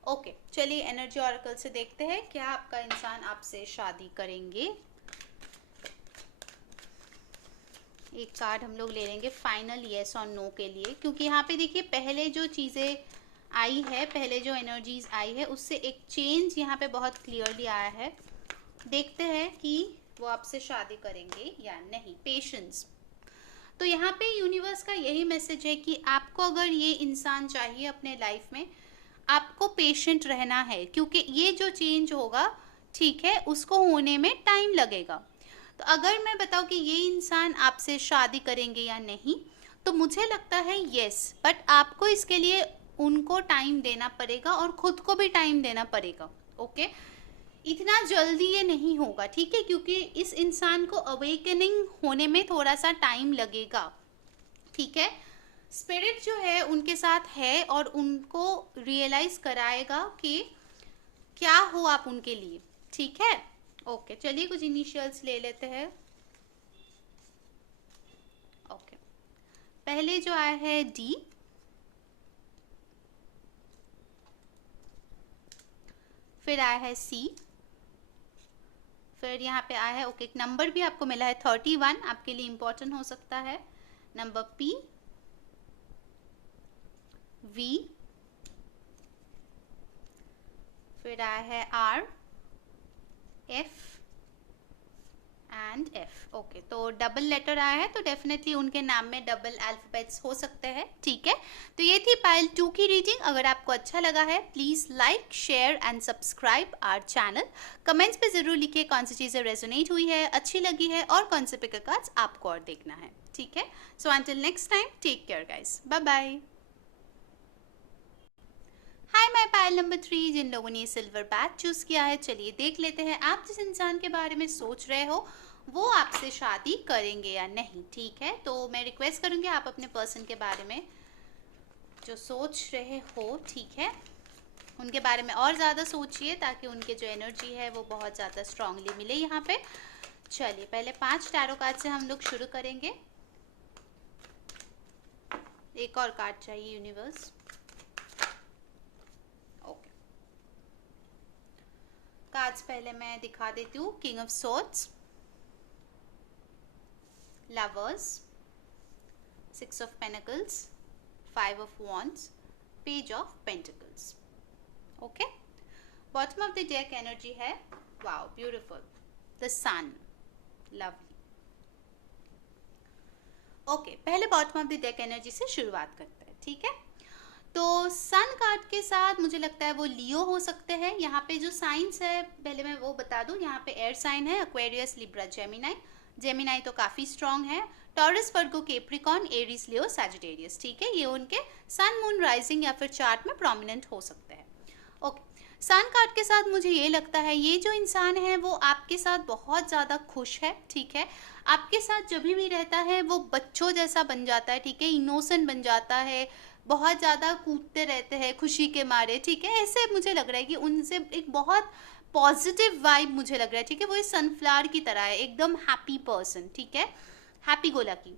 ओके, चलिए एनर्जी ऑरेकल से देखते हैं क्या आपका इंसान आपसे शादी करेंगे। एक कार्ड हम लोग ले लेंगे फाइनल येस और नो के लिए, क्योंकि यहाँ पे देखिए पहले जो चीज़ें आई है, पहले जो एनर्जीज आई है, उससे एक चेंज यहाँ पे बहुत क्लियरली आया है। देखते हैं कि वो आपसे शादी करेंगे या नहीं। पेशेंस, तो यहाँ पे यूनिवर्स का यही मैसेज है कि आपको अगर ये इंसान चाहिए अपने लाइफ में, आपको पेशेंट रहना है, क्योंकि ये जो चेंज होगा, ठीक है, उसको होने में टाइम लगेगा। तो अगर मैं बताऊँ कि ये इंसान आपसे शादी करेंगे या नहीं, तो मुझे लगता है यस, बट आपको इसके लिए उनको टाइम देना पड़ेगा और खुद को भी टाइम देना पड़ेगा, ओके। इतना जल्दी ये नहीं होगा, ठीक है, क्योंकि इस इंसान को अवेकनिंग होने में थोड़ा सा टाइम लगेगा, ठीक है। स्पिरिट जो है उनके साथ है और उनको रियलाइज कराएगा कि क्या हो आप उनके लिए, ठीक है। ओके, चलिए कुछ इनिशियल्स ले लेते हैं। ओके, पहले जो आया है डी, फिर आया है सी, फिर यहाँ पे आया है ओके, एक नंबर भी आपको मिला है 31, आपके लिए इंपॉर्टेंट हो सकता है, नंबर पी, वी, फिर आया है R, F and F. Okay, तो डबल लेटर आया है, तो डेफिनेटली उनके नाम में डबल अल्फाबेट्स हो सकते हैं, ठीक है। तो ये थी पाइल 2 की रीडिंग। अगर आपको अच्छा लगा है please like, share and subscribe our channel. Comments पे ज़रूर लिखिए कौन सी चीज़ें रेजोनेट हुई है, अच्छी लगी है, और कौन से पिकर कार्ड्स आपको और देखना है, ठीक है। So until next time, take care guys, bye bye. Hi my pile number 3, जिन लोगों ने सिल्वर बैग चूज किया है, चलिए देख लेते हैं आप जिस इंसान के बारे में सोच रहे हो वो आपसे शादी करेंगे या नहीं, ठीक है। तो मैं रिक्वेस्ट करूंगी आप अपने पर्सन के बारे में जो सोच रहे हो, ठीक है, उनके बारे में और ज़्यादा सोचिए ताकि उनके जो एनर्जी है वो बहुत ज़्यादा स्ट्रांगली मिले यहाँ पे। चलिए पहले 5 टैरो कार्ड से हम लोग शुरू करेंगे। एक और कार्ड चाहिए यूनिवर्स। ओके, कार्ड्स पहले मैं दिखा देती हूँ। King of swords, lovers, six of pentacles, five of wands, page of pentacles. Okay, bottom of the deck energy है, wow beautiful, the sun, lovely. Okay, पहले bottom of the deck energy से शुरुआत करते हैं, ठीक है। तो सन कार्ड के साथ मुझे लगता है वो लियो हो सकते हैं। यहाँ पे जो साइंस है पहले मैं वो बता दूं, यहाँ पे एयर साइन है एक्वेरियस, लिब्रा, जेमिनाई। जेमिनाई तो काफ़ी स्ट्रॉन्ग है। टॉरस, वर्गो, कैप्रिकॉर्न, एरीज, लियो, सैजिटेरियस, ठीक है। ये उनके सन, मून, राइजिंग या फिर चार्ट में प्रोमिनेंट हो सकते हैं। ओके, सन कार्ड के साथ मुझे ये लगता है ये जो इंसान है वो आपके साथ बहुत ज़्यादा खुश है, ठीक है। आपके साथ जब भी रहता है वो बच्चों जैसा बन जाता है, ठीक है, इनोसेंट बन जाता है, बहुत ज़्यादा कूदते रहते हैं खुशी के मारे, ठीक है। ऐसे मुझे लग रहा है कि उनसे एक बहुत पॉजिटिव वाइब मुझे लग रहा है, ठीक है। वो इस सनफ्लावर की तरह है, एकदम हैप्पी पर्सन, ठीक है, हैप्पी गो लकी।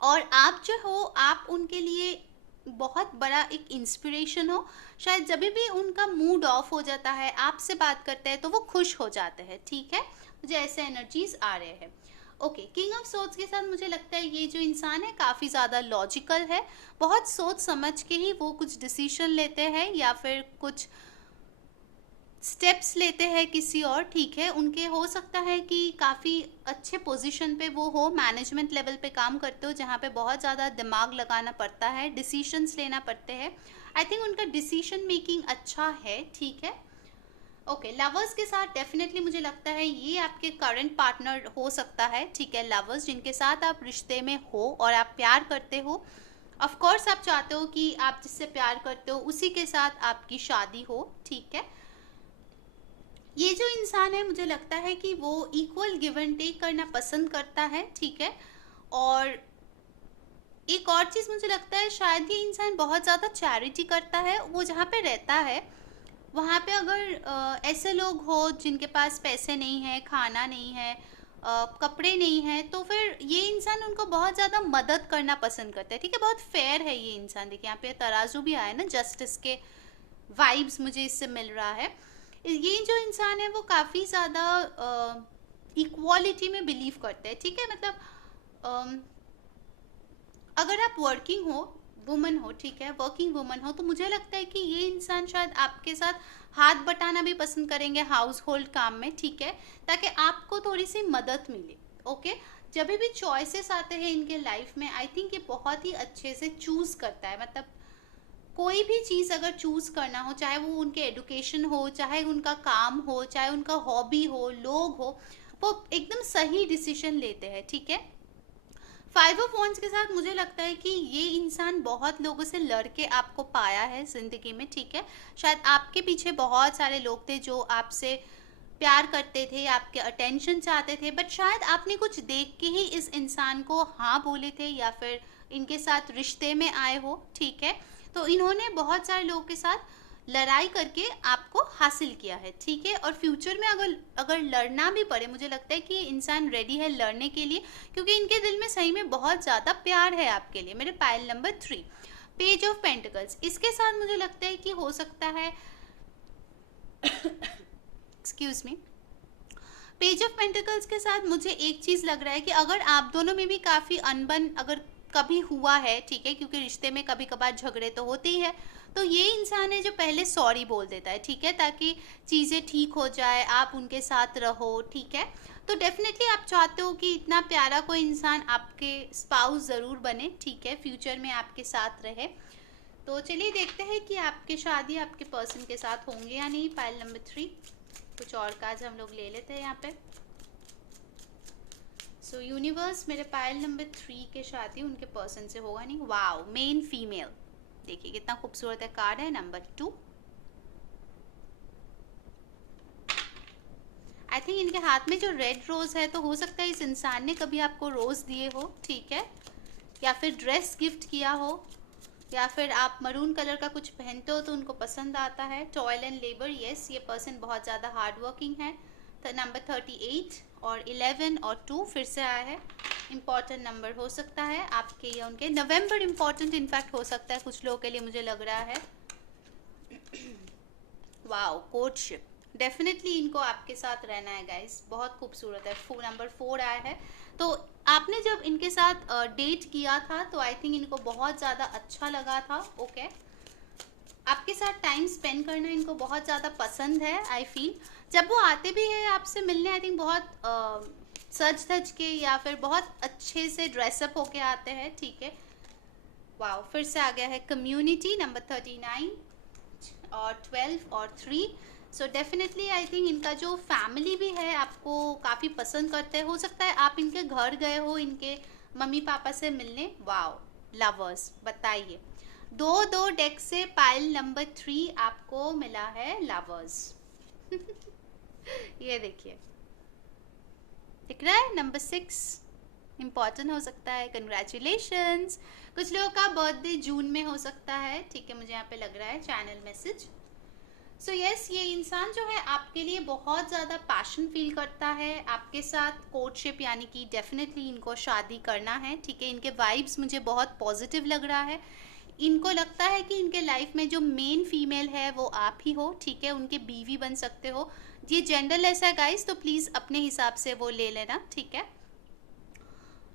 और आप जो हो, आप उनके लिए बहुत बड़ा एक इंस्पिरेशन हो। शायद जब भी उनका मूड ऑफ हो जाता है, आपसे बात करते हैं तो वो खुश हो जाते हैं, ठीक है। मुझे ऐसे एनर्जीज आ रहे हैं। ओके, किंग ऑफ सोर्ड्स के साथ मुझे लगता है ये जो इंसान है काफ़ी ज़्यादा लॉजिकल है, बहुत सोच समझ के ही वो कुछ डिसीजन लेते हैं या फिर कुछ स्टेप्स लेते हैं किसी और, ठीक है। उनके हो सकता है कि काफ़ी अच्छे पोजीशन पे वो हो, मैनेजमेंट लेवल पे काम करते हो जहाँ पे बहुत ज़्यादा दिमाग लगाना पड़ता है, डिसीजंस लेना पड़ते हैं। आई थिंक उनका डिसीजन मेकिंग अच्छा है, ठीक है। ओके, लवर्स के साथ डेफिनेटली मुझे लगता है ये आपके करंट पार्टनर हो सकता है, ठीक है। लवर्स जिनके साथ आप रिश्ते में हो और आप प्यार करते हो, ऑफ कोर्स आप चाहते हो कि आप जिससे प्यार करते हो उसी के साथ आपकी शादी हो, ठीक है। ये जो इंसान है मुझे लगता है कि वो इक्वल गिव एंड टेक करना पसंद करता है, ठीक है। और एक और चीज़ मुझे लगता है शायद ये इंसान बहुत ज़्यादा चैरिटी करता है। वो जहाँ पे रहता है वहाँ पे अगर ऐसे लोग हो जिनके पास पैसे नहीं है, खाना नहीं है, कपड़े नहीं है, तो फिर ये इंसान उनको बहुत ज़्यादा मदद करना पसंद करता है, ठीक है। बहुत फेयर है ये इंसान। देखिए यहाँ पे तराजू भी आया ना, जस्टिस के वाइब्स मुझे इससे मिल रहा है। ये जो इंसान है वो काफ़ी ज़्यादा इक्वालिटी में बिलीव करते हैं, ठीक है। मतलब अगर आप वर्किंग हो, वुमन हो, ठीक है, वर्किंग वुमन हो, तो मुझे लगता है कि ये इंसान शायद आपके साथ हाथ बटाना भी पसंद करेंगे हाउस होल्ड काम में, ठीक है, ताकि आपको थोड़ी सी मदद मिले। ओके, जब भी चॉइसेस आते हैं इनके लाइफ में, आई थिंक ये बहुत ही अच्छे से चूज करता है। मतलब कोई भी चीज़ अगर चूज करना हो, चाहे वो उनके एडुकेशन हो, चाहे उनका काम हो, चाहे उनका हॉबी हो, लोग हो, वो एकदम सही डिसीजन लेते हैं, ठीक है। फाइव ऑफ वॉन्ड्स के साथ मुझे लगता है कि ये इंसान बहुत लोगों से लड़ के आपको पाया है जिंदगी में, ठीक है। शायद आपके पीछे बहुत सारे लोग थे जो आपसे प्यार करते थे, आपके अटेंशन चाहते थे, बट शायद आपने कुछ देख के ही इस इंसान को हाँ बोले थे या फिर इनके साथ रिश्ते में आए हो, ठीक है। तो इन्होंने बहुत सारे लोगों के साथ लड़ाई करके आपको हासिल किया है, ठीक है। और फ्यूचर में अगर अगर लड़ना भी पड़े, मुझे लगता है कि ये इंसान रेडी है लड़ने के लिए, क्योंकि इनके दिल में सही में बहुत ज़्यादा प्यार है आपके लिए। मेरे pile number 3, page of pentacles, इसके साथ मुझे लगता है कि हो सकता है excuse me, page of pentacles के साथ मुझे एक चीज़ लग रहा है कि अगर आप दोनों में भी काफ़ी अनबन अगर कभी हुआ है, ठीक है, क्योंकि रिश्ते में कभी कभार झगड़े तो होते ही है, तो ये इंसान है जो पहले सॉरी बोल देता है, ठीक है, ताकि चीज़ें ठीक हो जाए, आप उनके साथ रहो, ठीक है। तो डेफिनेटली आप चाहते हो कि इतना प्यारा कोई इंसान आपके स्पाउस ज़रूर बने, ठीक है, फ्यूचर में आपके साथ रहे। तो चलिए देखते हैं कि आपकी शादी आपके पर्सन के साथ होंगे या नहीं। पाइल नंबर 3, कुछ और काज हम लोग ले लेते हैं यहाँ पे। सो यूनिवर्स, मेरे पाइल नंबर 3 के शादी उनके पर्सन से होगा नहीं। वाओ, मेन फीमेल, देखिए कितना खूबसूरत है कार्ड है। नंबर 2, आई थिंक इनके हाथ में जो रेड रोज है, तो हो सकता है इस इंसान ने कभी आपको रोज दिए हो, ठीक है, या फिर ड्रेस गिफ्ट किया हो, या फिर आप मरून कलर का कुछ पहनते हो तो उनको पसंद आता है। टॉयल एंड लेबर, यस, ये पर्सन बहुत ज़्यादा हार्ड वर्किंग है। तो नंबर 38 और 11 और 2 फिर से आया है। इम्पॉर्टेंट नंबर हो सकता है आपके या उनके। नवंबर इम्पॉर्टेंट इनफैक्ट हो सकता है कुछ लोगों के लिए, मुझे लग रहा है। वाओ, कोर्टशिप, डेफिनेटली इनको आपके साथ रहना है गाइस, बहुत खूबसूरत है। नंबर 4 आया है। तो आपने जब इनके साथ डेट किया था तो आई थिंक इनको बहुत ज़्यादा अच्छा लगा था। ओके, आपके साथ टाइम स्पेंड करना इनको बहुत ज़्यादा पसंद है। आई फील जब वो आते भी हैं आपसे मिलने, आई थिंक बहुत सज धज के या फिर बहुत अच्छे से ड्रेसअप होके आते हैं। ठीक है, वाओ, फिर से आ गया है कम्युनिटी नंबर 39 और 12 और 3। सो डेफिनेटली आई थिंक इनका जो फैमिली भी है आपको काफ़ी पसंद करते हैं। हो सकता है आप इनके घर गए हो इनके मम्मी पापा से मिलने। वाओ, लवर्स, बताइए, दो डेक से पाइल नंबर 3 आपको मिला है लवर्स। ये देखिए, दिख रहा है नंबर 6 इम्पॉर्टेंट हो सकता है। कंग्रेचुलेशंस। कुछ लोगों का बर्थडे जून में हो सकता है। ठीक है, मुझे यहाँ पे लग रहा है चैनल मैसेज। सो यस, ये इंसान जो है आपके लिए बहुत ज़्यादा पैशन फील करता है आपके साथ कोर्टशिप, यानी कि डेफिनेटली इनको शादी करना है। ठीक है, इनके वाइब्स मुझे बहुत पॉजिटिव लग रहा है। इनको लगता है कि इनके लाइफ में जो मेन फीमेल है वो आप ही हो। ठीक है, उनके बीवी बन सकते हो। ये जेंडरलेस है गाइस, तो प्लीज़ अपने हिसाब से वो ले लेना। ठीक है,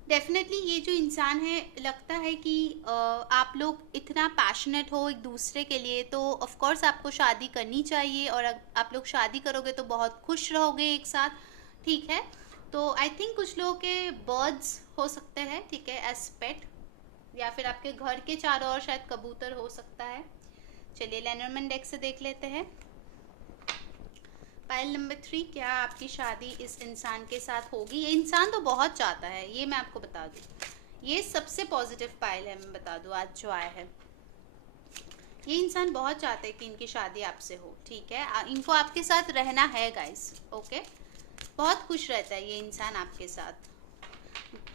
डेफिनेटली ये जो इंसान है, लगता है कि आप लोग इतना पैशनेट हो एक दूसरे के लिए, तो ऑफ कोर्स आपको शादी करनी चाहिए। और आप लोग शादी करोगे तो बहुत खुश रहोगे एक साथ। ठीक है, तो आई थिंक कुछ लोगों के बर्ड्स हो सकते हैं। ठीक है, एज पेट, या फिर आपके घर के चारों ओर शायद कबूतर हो सकता है। चलिए लेनरमैन डेक से देख लेते हैं। पाइल नंबर 3, क्या आपकी शादी इस इंसान के साथ होगी? ये इंसान तो बहुत चाहता है, ये मैं आपको बता दूं। ये सबसे पॉजिटिव पाइल है, मैं बता दूं आज जो आया है। ये इंसान बहुत चाहते हैं कि इनकी शादी आपसे हो। ठीक है, इनको आपके साथ रहना है गाइस। ओके, बहुत खुश रहता है ये इंसान आपके साथ।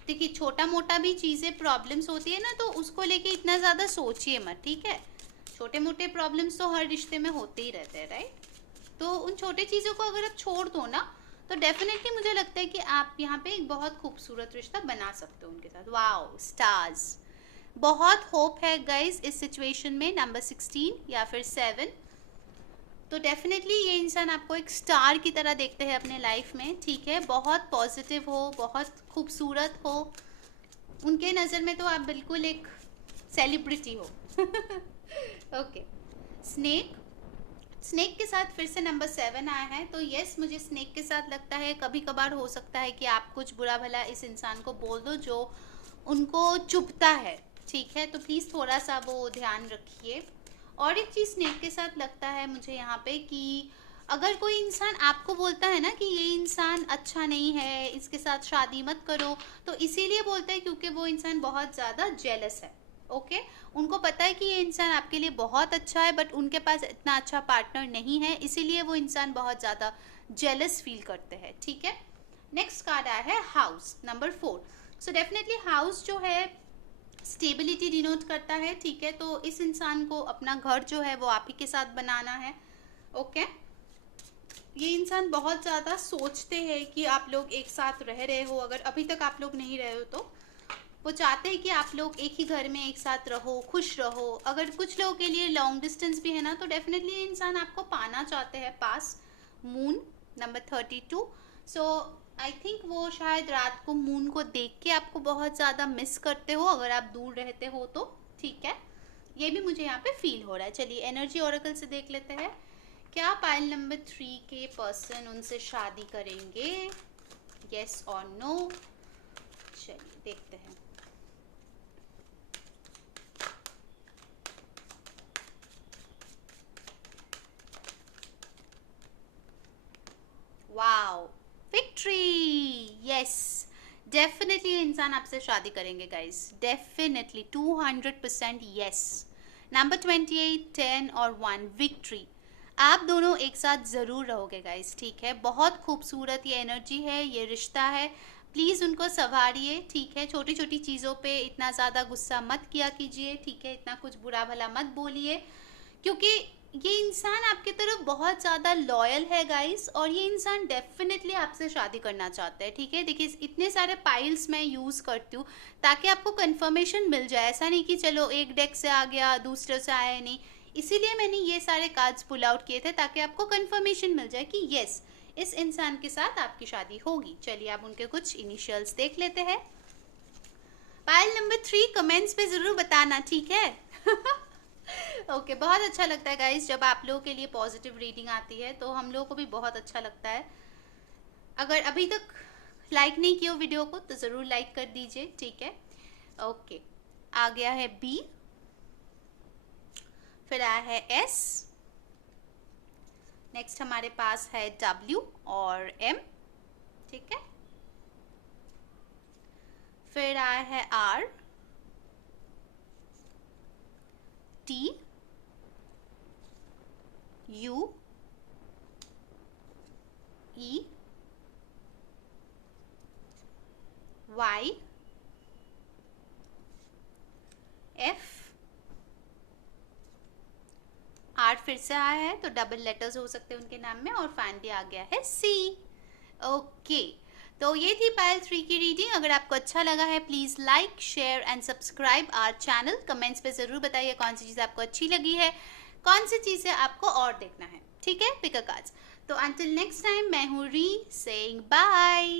देखिए, छोटा मोटा भी चीज़ें प्रॉब्लम्स होती है ना, तो उसको लेके इतना ज़्यादा सोचिए मत। ठीक है, छोटे मोटे प्रॉब्लम्स तो हर रिश्ते में होते ही रहते हैं, राइट? तो उन छोटे चीज़ों को अगर आप छोड़ दो ना, तो डेफिनेटली मुझे लगता है कि आप यहाँ पे एक बहुत खूबसूरत रिश्ता बना सकते हो उनके साथ। वाओ, स्टार्स, बहुत होप है गाइस इस सिचुएशन में। नंबर 16 या फिर 7, तो डेफिनेटली ये इंसान आपको एक स्टार की तरह देखते हैं अपने लाइफ में। ठीक है, बहुत पॉजिटिव हो, बहुत खूबसूरत हो, उनके नज़र में तो आप बिल्कुल एक सेलिब्रिटी हो। ओके, स्नेक, स्नेक के साथ फिर से नंबर 7 आया है। तो यस, मुझे स्नेक के साथ लगता है कभी कभार हो सकता है कि आप कुछ बुरा भला इस इंसान को बोल दो जो उनको चुभता है। ठीक है, तो प्लीज़ थोड़ा सा वो ध्यान रखिए। और एक चीज़ स्नेक के साथ लगता है मुझे यहाँ पे कि अगर कोई इंसान आपको बोलता है ना कि ये इंसान अच्छा नहीं है, इसके साथ शादी मत करो, तो इसीलिए बोलता है क्योंकि वो इंसान बहुत ज़्यादा जेलस है। ओके, उनको पता है कि ये इंसान आपके लिए बहुत अच्छा है, बट उनके पास इतना अच्छा पार्टनर नहीं है, इसीलिए वो इंसान बहुत ज़्यादा जेलस फील करते हैं। ठीक है, नेक्स्ट कार्ड आया है house number 4। So definitely house जो है स्टेबिलिटी डिनोट करता है। ठीक है, तो इस इंसान को अपना घर जो है वो आप ही के साथ बनाना है। ओके, ये इंसान बहुत ज़्यादा सोचते हैं कि आप लोग एक साथ रह रहे हो, अगर अभी तक आप लोग नहीं रहे हो तो वो चाहते हैं कि आप लोग एक ही घर में एक साथ रहो, खुश रहो। अगर कुछ लोगों के लिए लॉन्ग डिस्टेंस भी है ना, तो डेफिनेटली ये इंसान आपको पाना चाहते हैं पास। Moon number 32। So I think वो शायद रात को मून को देख के आपको बहुत ज़्यादा मिस करते हो अगर आप दूर रहते हो तो। ठीक है, ये भी मुझे यहाँ पे फील हो रहा है। चलिए एनर्जी ओरेकल से देख लेते हैं, क्या पाइल नंबर 3 के पर्सन उनसे शादी करेंगे, यस और नो। चलिए देखते हैं। वाओ, विक्ट्री, यस, डेफिनेटली ये इंसान आपसे शादी करेंगे गाइस, डेफिनेटली 200% यस। नंबर 28, 10 और 1, विक्ट्री, आप दोनों एक साथ ज़रूर रहोगे गाइस। ठीक है, बहुत खूबसूरत ये एनर्जी है, ये रिश्ता है। प्लीज़ उनको संवारिए। ठीक है, छोटी छोटी चीज़ों पे इतना ज़्यादा गुस्सा मत किया कीजिए। ठीक है, इतना कुछ बुरा भला मत बोलिए, क्योंकि ये इंसान आपकी तरफ बहुत ज़्यादा लॉयल है गाइस, और ये इंसान डेफिनेटली आपसे शादी करना चाहता है, ठीक है। देखिए इतने सारे पाइल्स मैं यूज़ करती हूँ ताकि आपको कंफर्मेशन मिल जाए, ऐसा नहीं कि चलो एक डेक से आ गया दूसरे से आया नहीं। इसीलिए मैंने ये सारे कार्ड्स पुल आउट किए थे ताकि आपको कंफर्मेशन मिल जाए कि यस, इस इंसान के साथ आपकी शादी होगी। चलिए आप उनके कुछ इनिशियल्स देख लेते हैं। पाइल नंबर 3 कमेंट्स पे ज़रूर बताना, ठीक है। ओके बहुत अच्छा लगता है गाइस जब आप लोगों के लिए पॉजिटिव रीडिंग आती है, तो हम लोगों को भी बहुत अच्छा लगता है। अगर अभी तक लाइक नहीं किया वीडियो को तो ज़रूर लाइक कर दीजिए, ठीक है। ओके, आ गया है बी, फिर आया है एस, नेक्स्ट हमारे पास है डब्ल्यू और एम, ठीक है। फिर आया है R, T, U, E, Y, F, R फिर से आया है तो डबल लेटर्स हो सकते हैं उनके नाम में, और फाइनली आ गया है सी। ओके, तो ये थी पायल 3 की रीडिंग। अगर आपको अच्छा लगा है please like share and subscribe our channel. Comments पे ज़रूर बताइए कौन सी चीज़ आपको अच्छी लगी है, कौन सी चीज़ें आपको और देखना है, ठीक है। Pick a cards. तो अंटिल नेक्स्ट टाइम, मैं हूँ री सेइंग बाय।